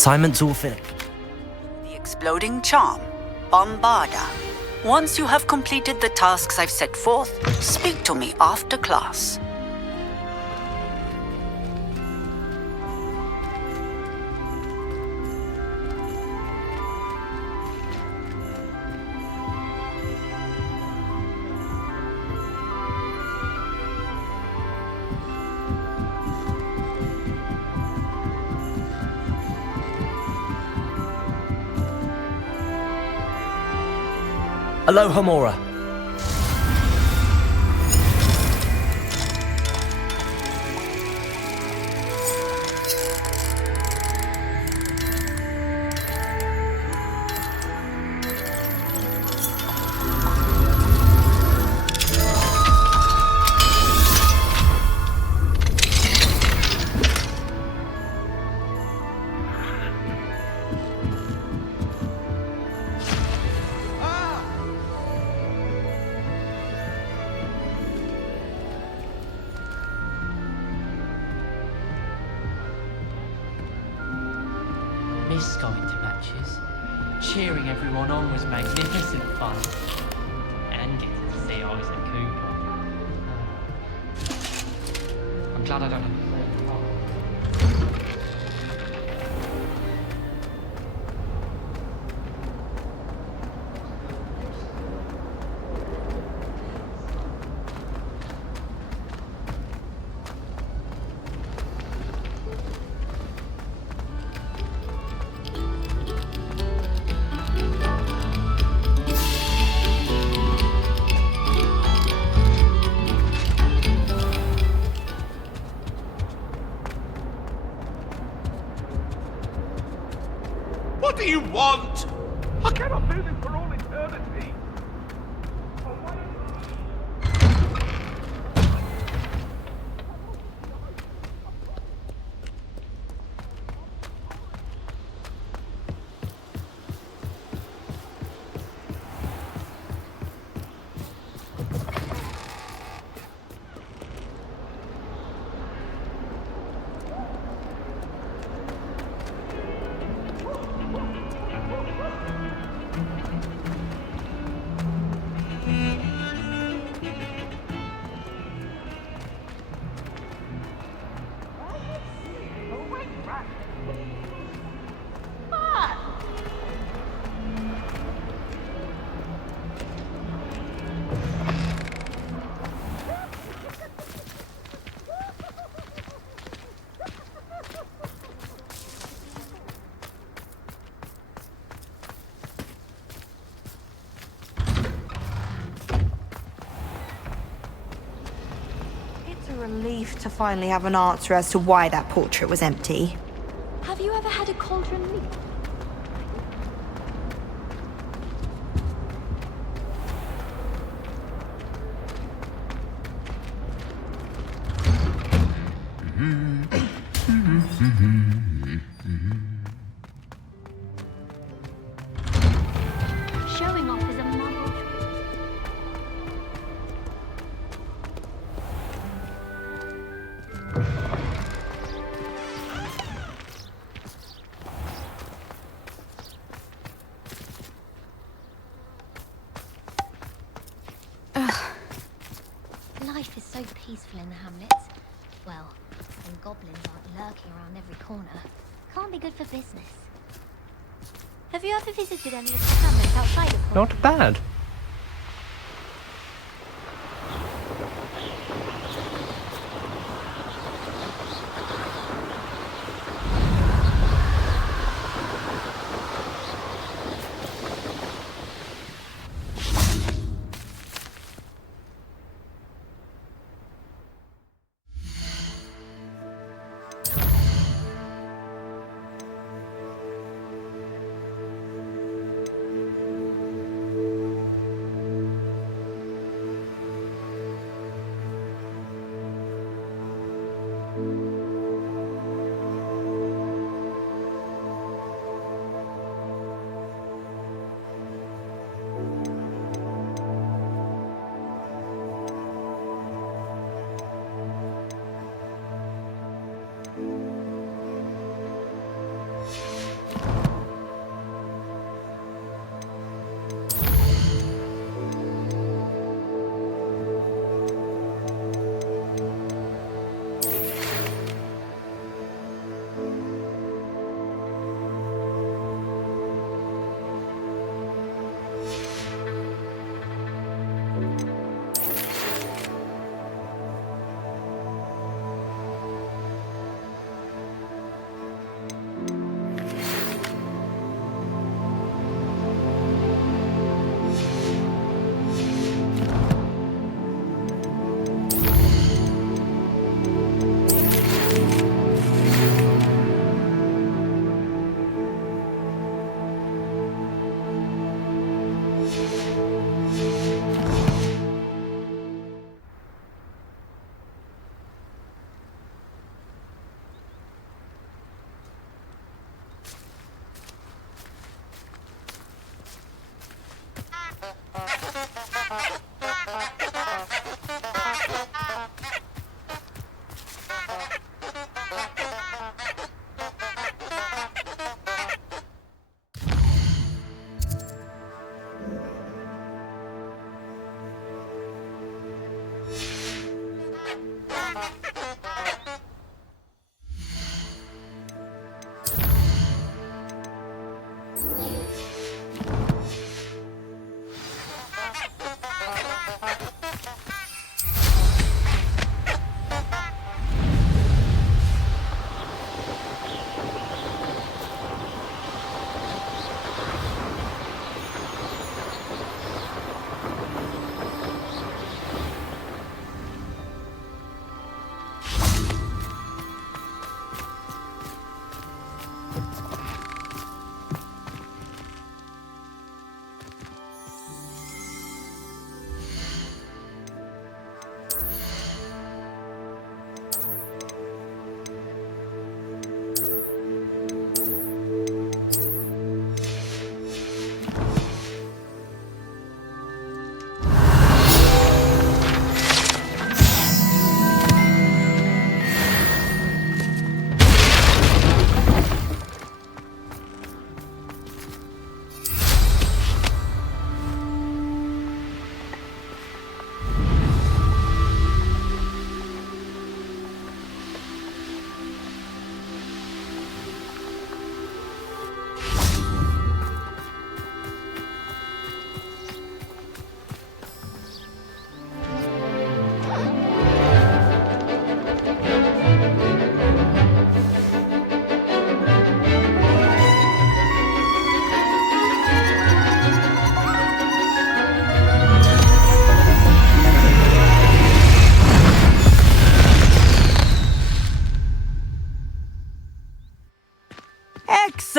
Assignment's all finished. The exploding charm, Bombarda. Once you have completed the tasks I've set forth, speak to me after class. Aloha Mora. Miss going to matches. Cheering everyone on was magnificent fun. And getting to see I was a Cooper. I'm glad I don't have to play the part. What do you want? I cannot do this for all eternity. Relief to finally have an answer as to why that portrait was empty. Have you ever had a cauldron leap? Showing off is a model. Life is so peaceful in the hamlets. Well, when goblins aren't lurking around every corner. Can't be good for business. Have you ever visited any of the hamlets outside of Hogwarts? Not bad.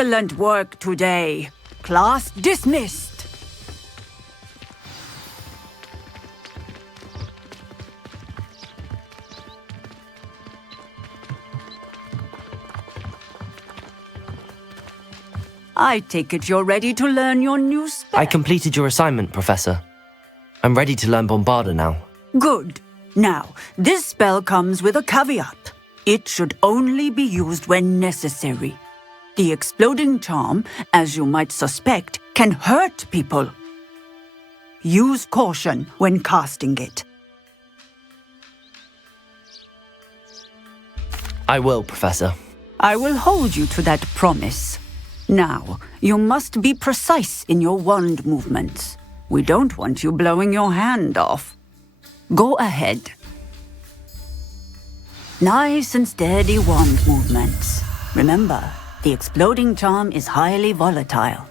Excellent work today. Class dismissed. I take it you're ready to learn your new spell. I completed your assignment, Professor. I'm ready to learn Bombarda now. Good. Now, this spell comes with a caveat. It should only be used when necessary. The exploding charm, as you might suspect, can hurt people. Use caution when casting it. I will, Professor. I will hold you to that promise. Now, you must be precise in your wand movements. We don't want you blowing your hand off. Go ahead. Nice and steady wand movements. Remember, the exploding charm is highly volatile.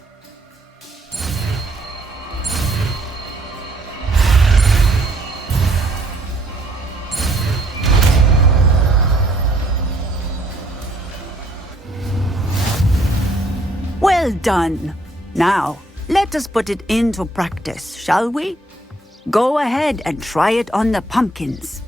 Well done. Now, let us put it into practice, shall we? Go ahead and try it on the pumpkins.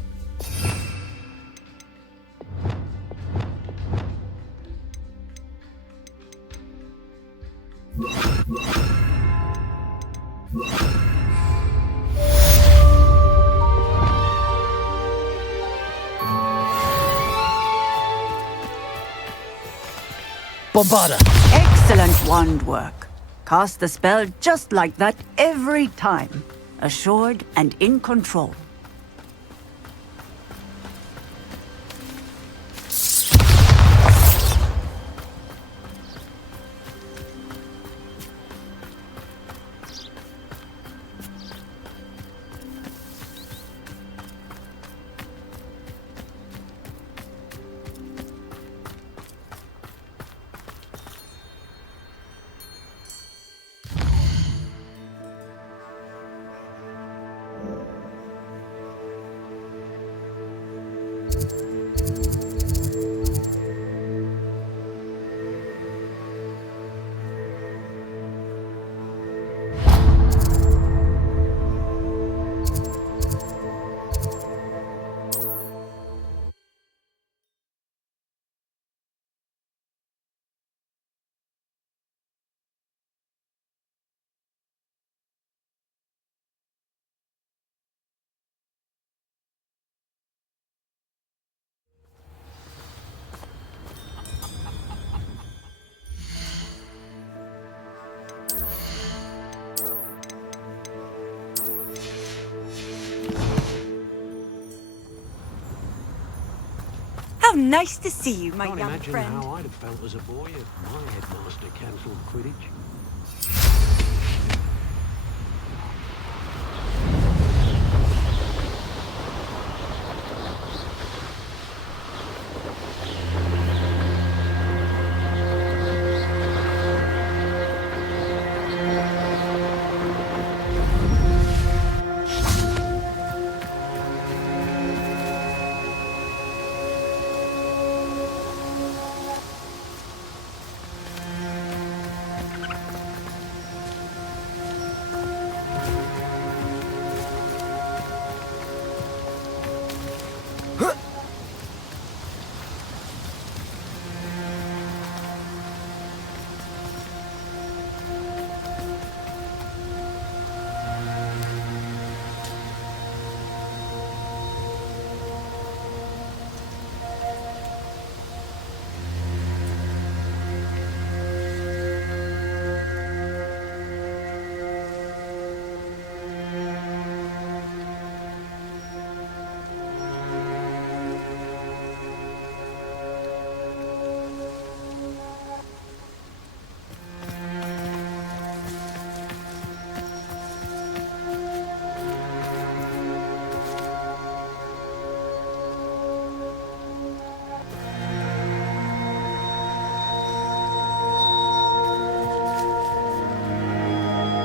Bombarda! Excellent wand work. Cast the spell just like that every time. Assured and in control. How nice to see you, my Can't young imagine friend. how I'd have felt as a boy if my headmaster cancelled Quidditch.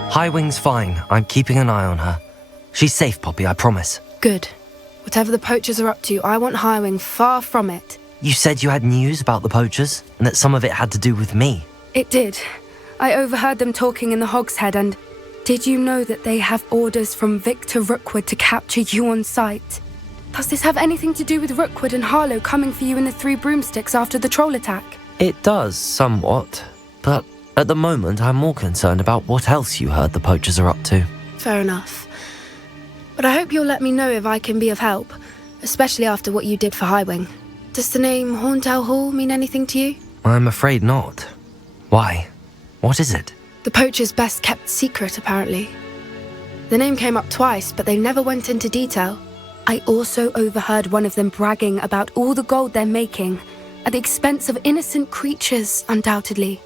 Highwing's fine. I'm keeping an eye on her. She's safe, Poppy, I promise. Good. Whatever the poachers are up to, I want Highwing far from it. You said you had news about the poachers, and that some of it had to do with me. It did. I overheard them talking in the Hogshead, and did you know that they have orders from Victor Rookwood to capture you on sight? Does this have anything to do with Rookwood and Harlow coming for you in the Three Broomsticks after the troll attack? It does, somewhat. But at the moment, I'm more concerned about what else you heard the poachers are up to. Fair enough. But I hope you'll let me know if I can be of help, especially after what you did for Highwing. Does the name Horntail Hall mean anything to you? I'm afraid not. Why? What is it? The poacher's best kept secret, apparently. The name came up twice, but they never went into detail. I also overheard one of them bragging about all the gold they're making, at the expense of innocent creatures, undoubtedly.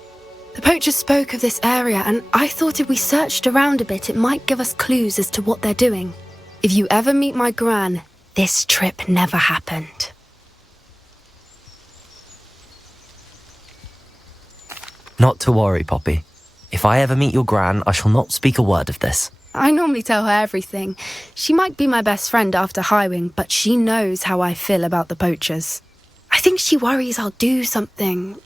The poachers spoke of this area, and I thought if we searched around a bit, it might give us clues as to what they're doing. If you ever meet my gran, this trip never happened. Not to worry, Poppy. If I ever meet your gran, I shall not speak a word of this. I normally tell her everything. She might be my best friend after Highwing, but she knows how I feel about the poachers. I think she worries I'll do something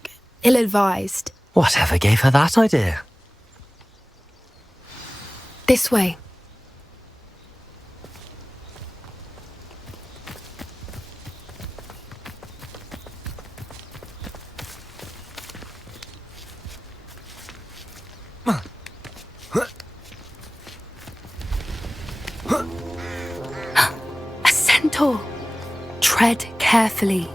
ill-advised. Whatever gave her that idea? This way. A centaur. Tread carefully.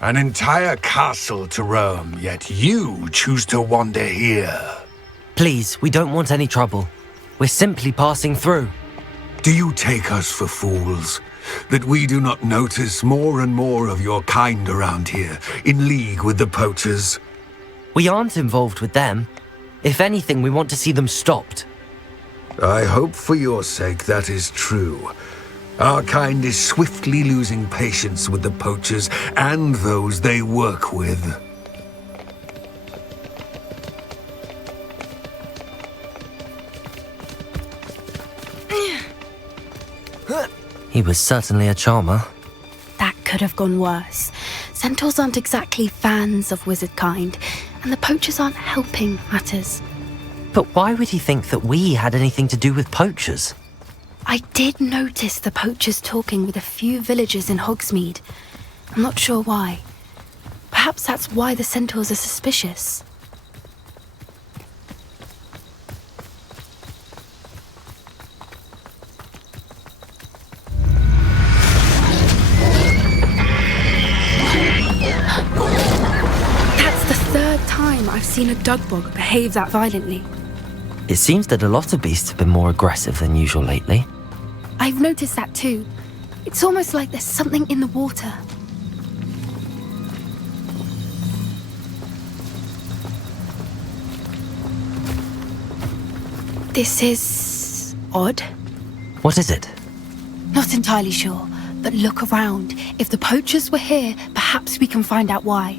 An entire castle to roam, yet you choose to wander here. Please, we don't want any trouble. We're simply passing through. Do you take us for fools? That we do not notice more and more of your kind around here, in league with the poachers? We aren't involved with them. If anything, we want to see them stopped. I hope for your sake that is true. Our kind is swiftly losing patience with the poachers and those they work with. He was certainly a charmer. That could have gone worse. Centaurs aren't exactly fans of wizard kind, and the poachers aren't helping matters. But why would he think that we had anything to do with poachers? I did notice the poachers talking with a few villagers in Hogsmeade. I'm not sure why. Perhaps that's why the centaurs are suspicious. That's the third time I've seen a dugbog behave that violently. It seems that a lot of beasts have been more aggressive than usual lately. I've noticed that too. It's almost like there's something in the water. This is odd. What is it? Not entirely sure, but look around. If the poachers were here, perhaps we can find out why.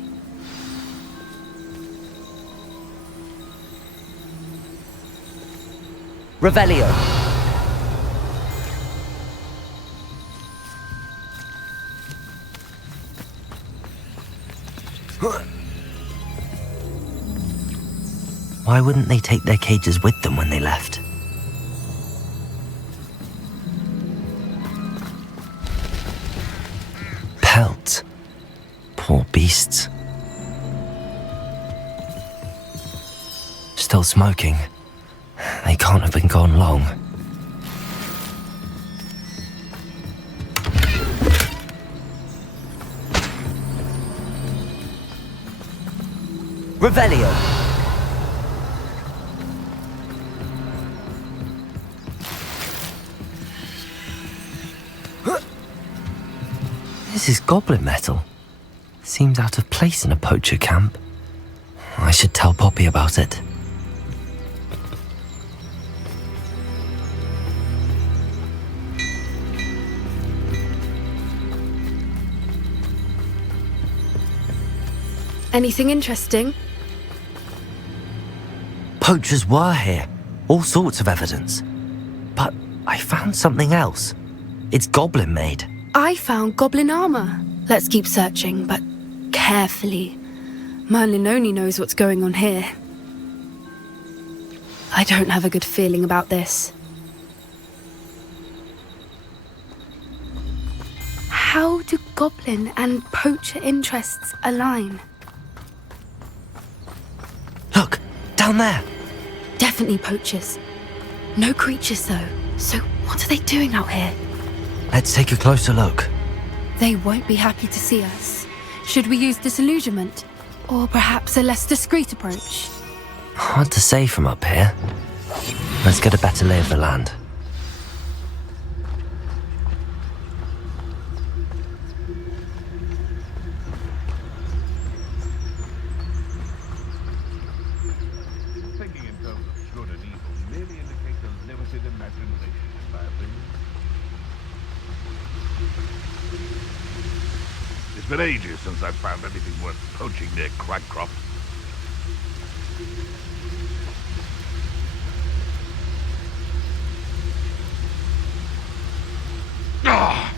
Revelio. Why wouldn't they take their cages with them when they left? Pelts. Poor beasts. Still smoking. They can't have been gone long. Revelio. This is goblin metal. Seems out of place in a poacher camp. I should tell Poppy about it. Anything interesting? Poachers were here. All sorts of evidence. But I found something else. It's goblin made. I found goblin armor. Let's keep searching, but carefully. Merlin only knows what's going on here. I don't have a good feeling about this. How do goblin and poacher interests align? Look, down there. Definitely poachers. No creatures though. So what are they doing out here? Let's take a closer look. They won't be happy to see us. Should we use disillusionment? Or perhaps a less discreet approach? Hard to say from up here. Let's get a better lay of the land. Thinking in terms of good and evil merely indicates a limited imagination, in my opinion. It's been ages since I've found anything worth poaching near Cragcroft. Ah!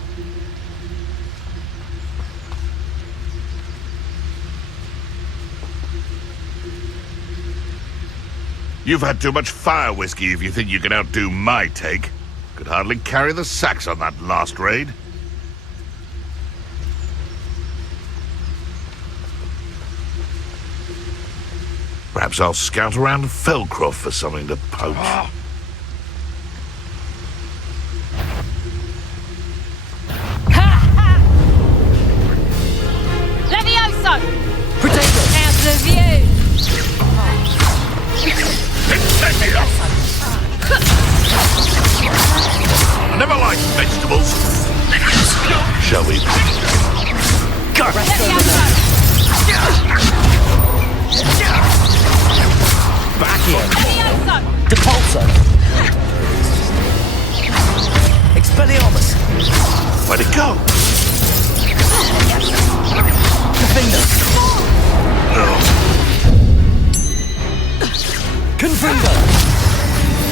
You've had too much fire whiskey if you think you can outdo my take. Could hardly carry the sacks on that last raid. Perhaps I'll scout around Felcroft for something to poach. Levioso! Potato! How's the view? I never liked vegetables. Shall we? Go! Back in! Levioso! Depulso! Expelliarmus! Where'd it go? Confinder! Confinder!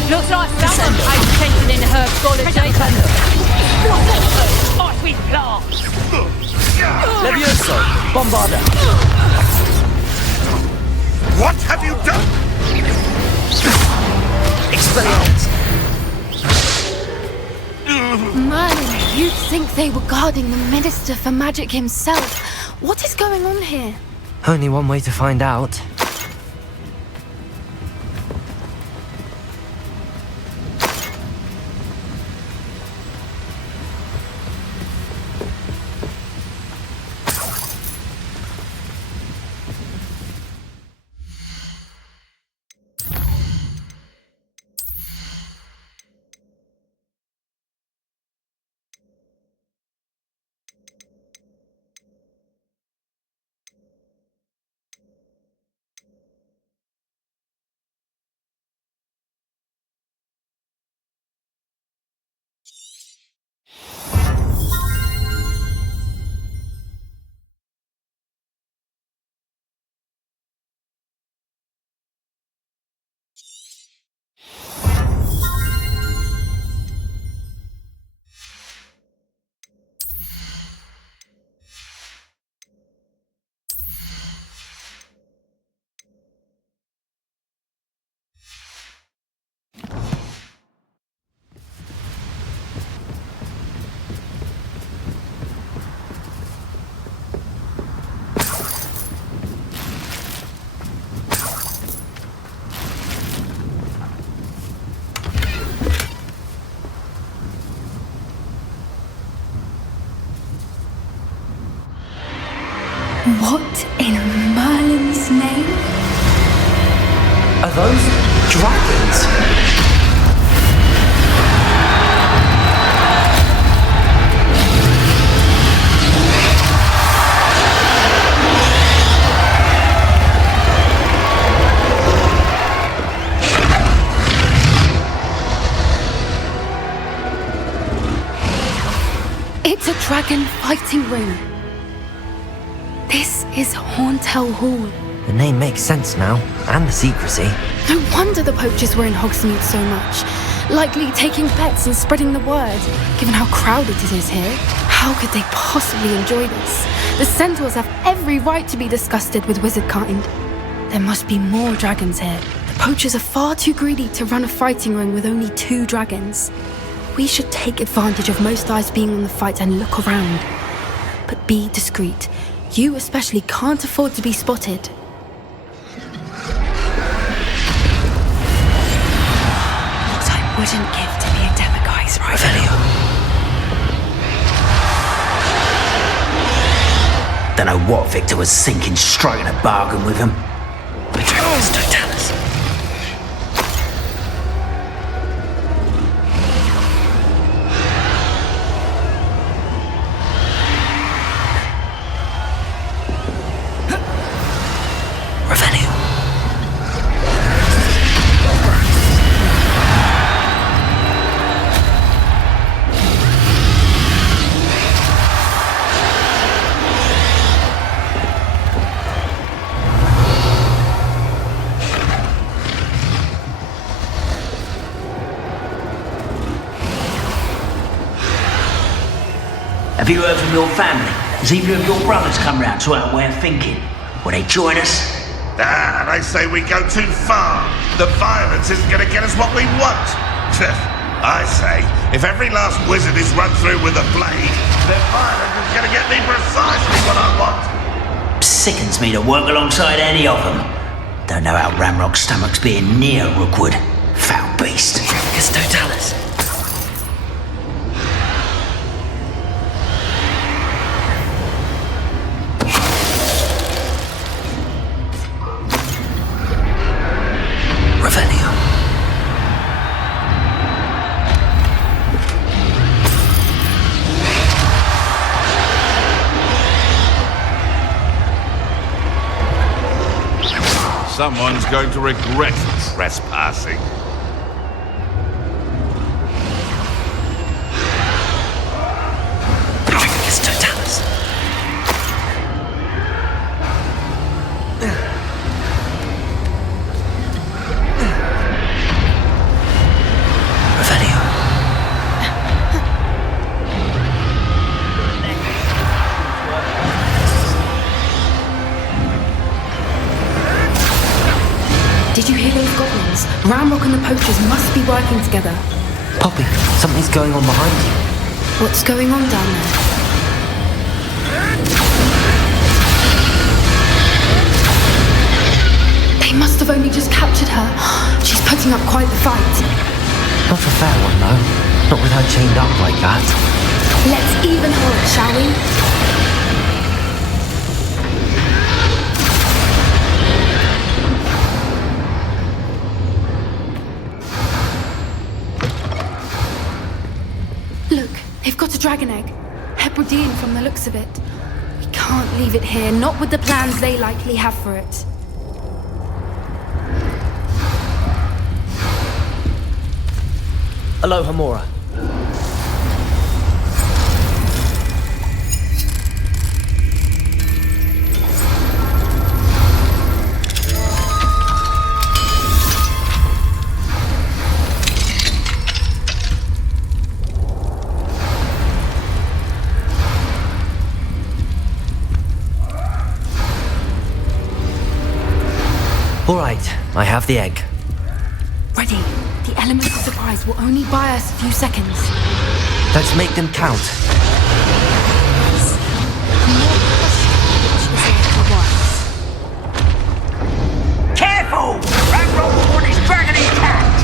Looks like someone paid attention in herbology. Ice with plants. Levioso! Bombarda! What have you done? Expelliarmus! Merlin, you'd think they were guarding the Minister for Magic himself. What is going on here? Only one way to find out. What in Merlin's name? Are those dragons? It's a dragon fighting ring. This is Hauntel Hall. The name makes sense now, and the secrecy. No wonder the poachers were in Hogsmeade so much. Likely taking bets and spreading the word, given how crowded it is here. How could they possibly enjoy this? The centaurs have every right to be disgusted with wizard kind. There must be more dragons here. The poachers are far too greedy to run a fighting ring with only 2 dragons. We should take advantage of most eyes being on the fight and look around. But be discreet. You especially can't afford to be spotted. What I wouldn't give to be a demiguise rival. Don't know what Victor was thinking, striking a bargain with him. Betrayals don't tell us. Have you heard from your family? Has either of your brothers come round to our way of thinking? Will they join us? Ah, they say we go too far. The violence isn't going to get us what we want. I say, if every last wizard is run through with a blade, then violence is going to get me precisely what I want. Sickens me to work alongside any of them. Don't know how Ramrock's stomach's being near Rookwood. Foul beast. Just don't tell us. Someone's going to regret trespassing. Just don't tell us. Did you hear those goblins? Ramrock and the poachers must be working together. Poppy, something's going on behind you. What's going on down there? They must have only just captured her. She's putting up quite the fight. Not a fair one, though. Not with her chained up like that. Let's even her, shall we? Look, they've got a dragon egg. Hebridean from the looks of it. We can't leave it here, not with the plans they likely have for it. Hello, Hamora. All right, I have the egg. Ready. The element of surprise will only buy us a few seconds. Let's make them count. Careful! Ramrock is dragon intact!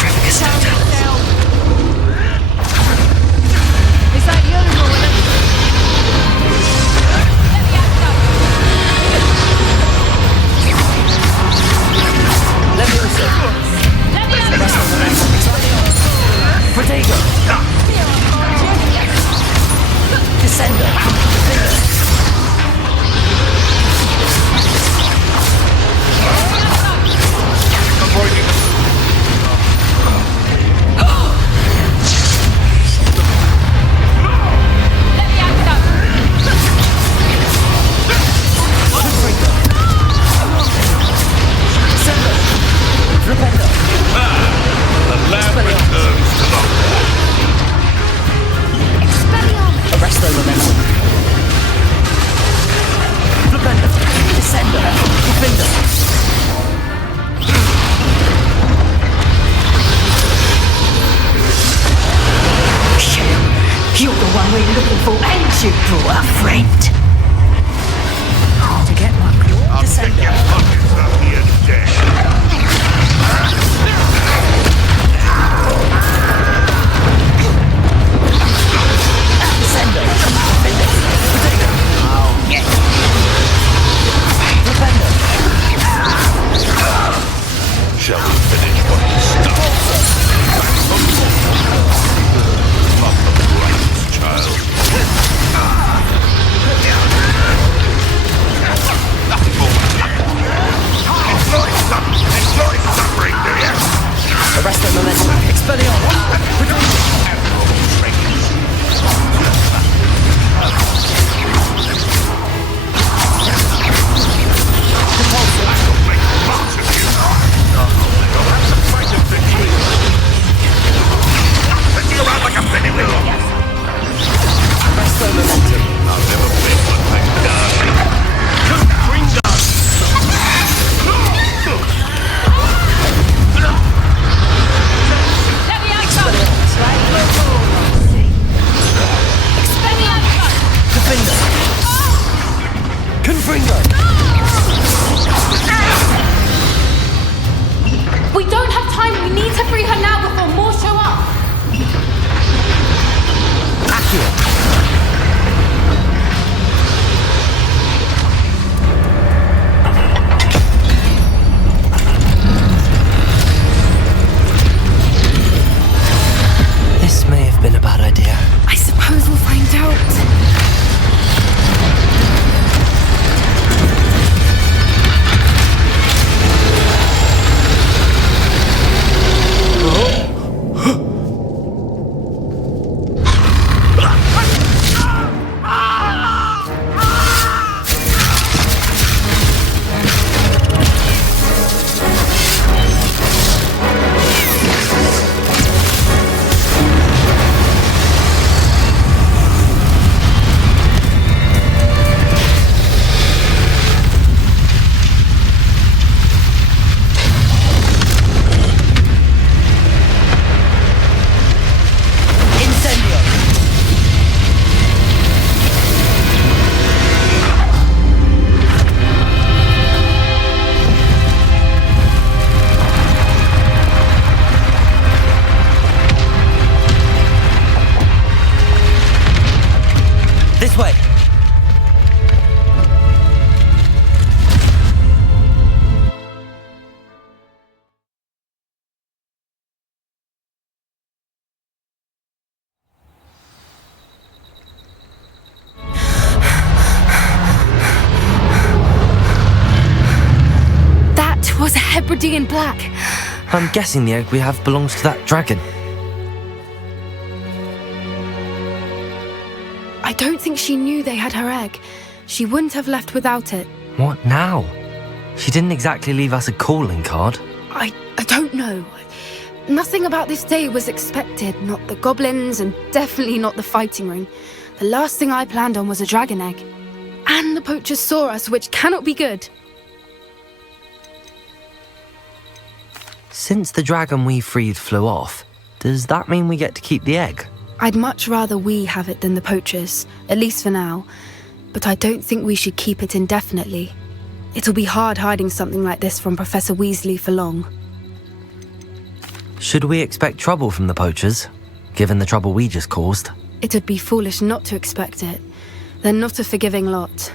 Trevicus, don't tell us. Is that you, Roland? Let me out, painful end you brought a friend. To get my claw I'll take your pockets up here dead. Shall we finish what we started? Love the brightest child. Enjoy suffering, do you? Arrest the momentum. Expelliarmus. We don't have time. We need to free her now before more show up. This may have been a bad idea. I suppose we'll find out. This way. That was a Hebridean black. I'm guessing the egg we have belongs to that dragon. I don't think she knew they had her egg. She wouldn't have left without it. What now? She didn't exactly leave us a calling card. I don't know. Nothing about this day was expected. Not the goblins, and definitely not the fighting ring. The last thing I planned on was a dragon egg. And the poachers saw us, which cannot be good. Since the dragon we freed flew off, does that mean we get to keep the egg? I'd much rather we have it than the poachers, at least for now. But I don't think we should keep it indefinitely. It'll be hard hiding something like this from Professor Weasley for long. Should we expect trouble from the poachers, given the trouble we just caused? It would be foolish not to expect it. They're not a forgiving lot.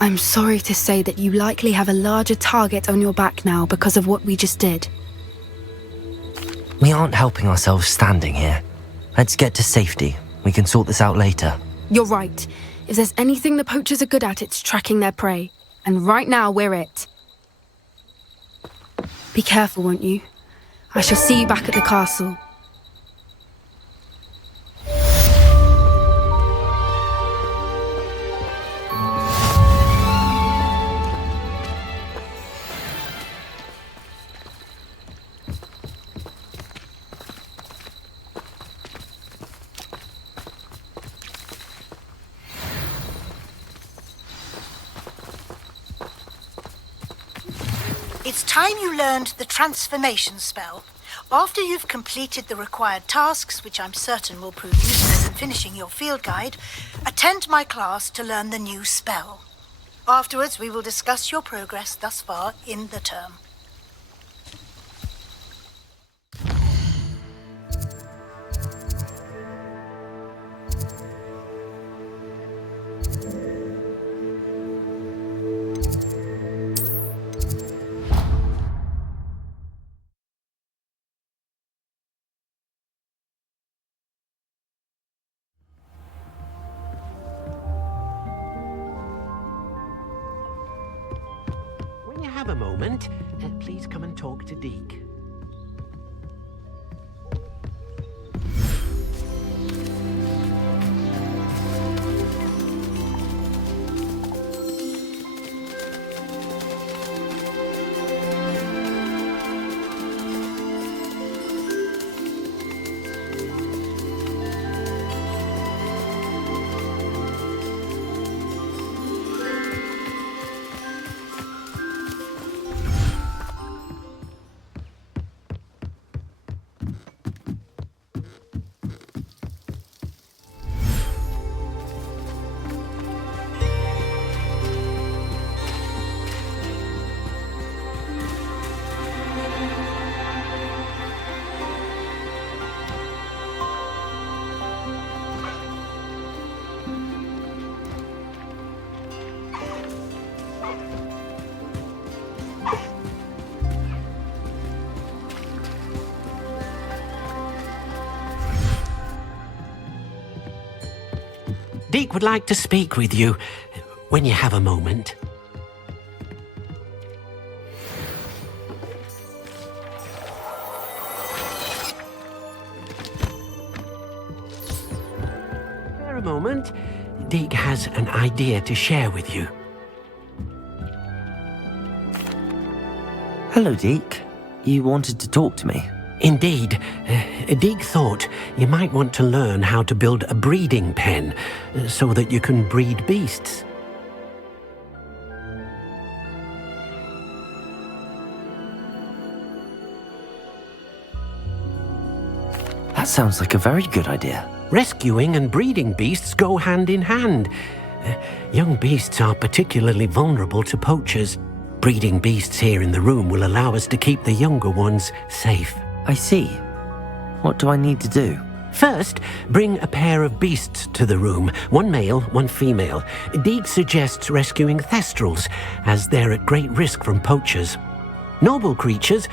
I'm sorry to say that you likely have a larger target on your back now because of what we just did. We aren't helping ourselves standing here. Let's get to safety. We can sort this out later. You're right. If there's anything the poachers are good at, it's tracking their prey. And right now, we're it. Be careful, won't you? I shall see you back at the castle. It's time you learned the transformation spell. After you've completed the required tasks, which I'm certain will prove useful in finishing your field guide, attend my class to learn the new spell. Afterwards, we will discuss your progress thus far in the term. When you have a moment, please come and talk to Deke. Deke would like to speak with you when you have a moment. For a moment, Deke has an idea to share with you. Hello, Deke. You wanted to talk to me? Indeed. Deke thought you might want to learn how to build a breeding pen so that you can breed beasts. That sounds like a very good idea. Rescuing and breeding beasts go hand in hand. Young beasts are particularly vulnerable to poachers. Breeding beasts here in the room will allow us to keep the younger ones safe. I see. What do I need to do? First, bring a pair of beasts to the room. One male, one female. Deke suggests rescuing thestrals, as they're at great risk from poachers. Noble creatures,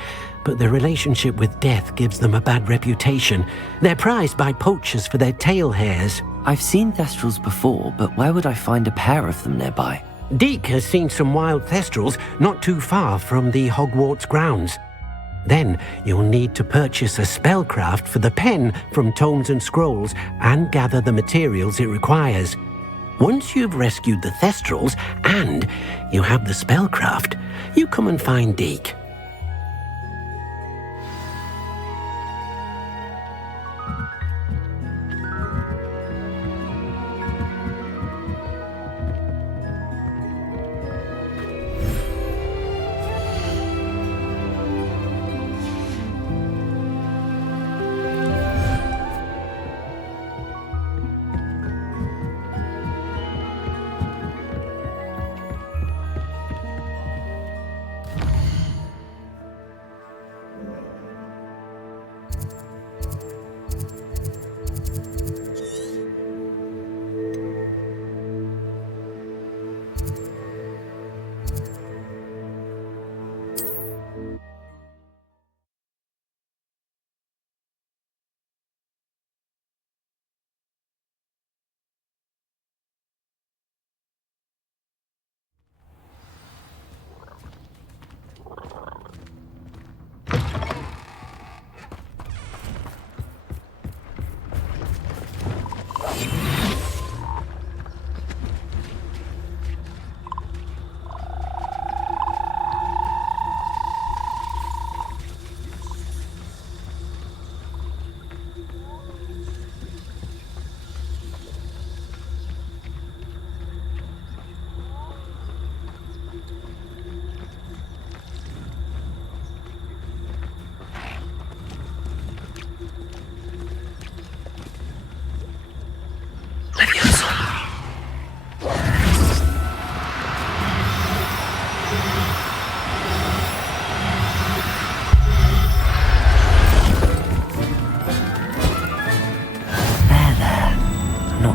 but their relationship with death gives them a bad reputation. They're prized by poachers for their tail hairs. I've seen thestrals before, but where would I find a pair of them nearby? Deke has seen some wild thestrals not too far from the Hogwarts grounds. Then you'll need to purchase a spellcraft for the pen from Tomes and Scrolls and gather the materials it requires. Once you've rescued the thestrals and you have the spellcraft, you come and find Deke.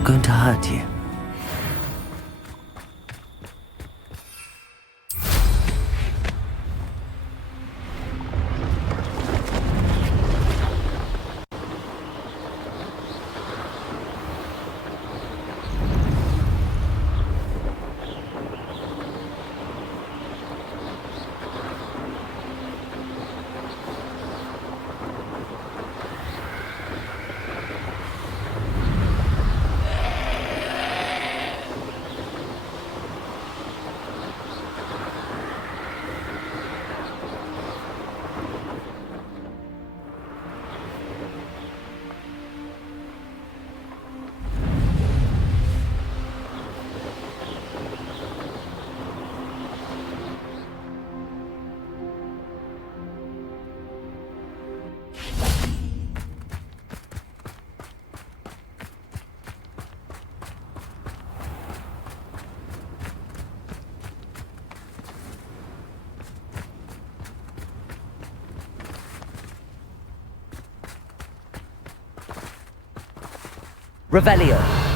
going to hurt you. Revelio.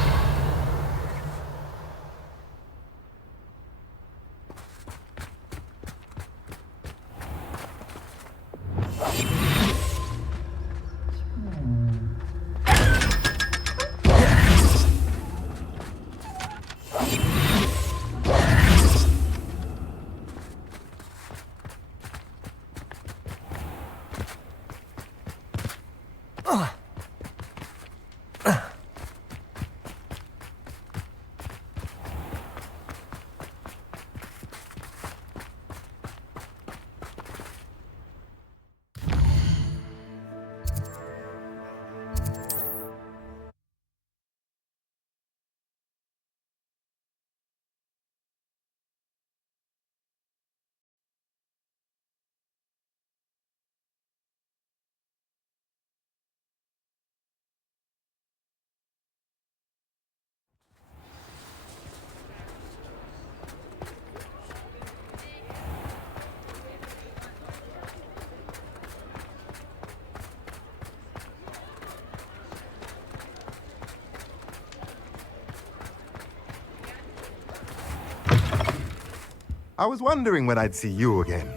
I was wondering when I'd see you again.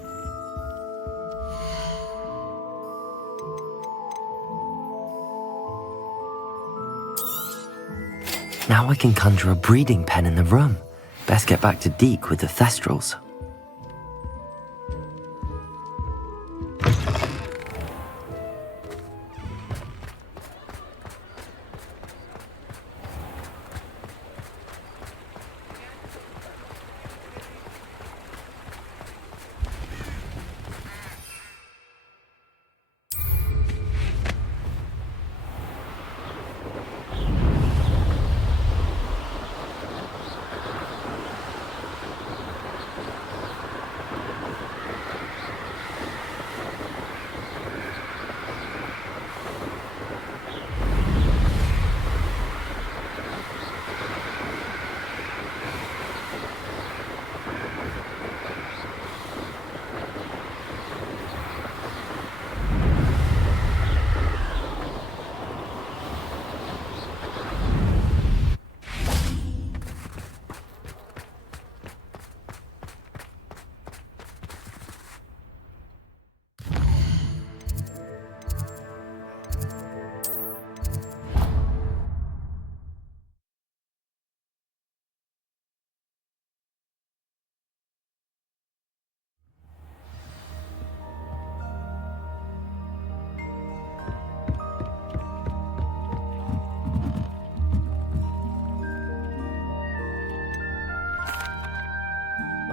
Now I can conjure a breeding pen in the room. Best get back to Deke with the Thestrals.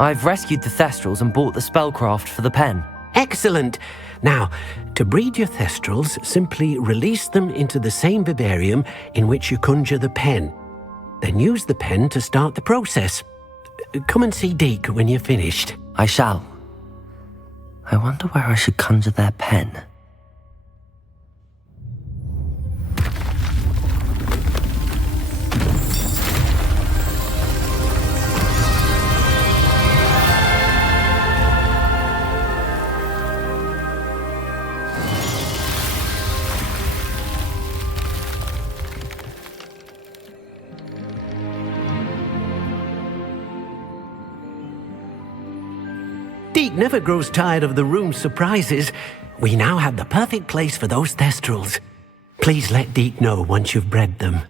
I've rescued the Thestrals and bought the spellcraft for the pen. Excellent! Now, to breed your Thestrals, simply release them into the same vivarium in which you conjure the pen. Then use the pen to start the process. Come and see Deke when you're finished. I shall. I wonder where I should conjure their pen. Deke never grows tired of the room's surprises. We now have the perfect place for those thestrals. Please let Deke know once you've bred them.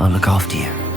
I'll look after you.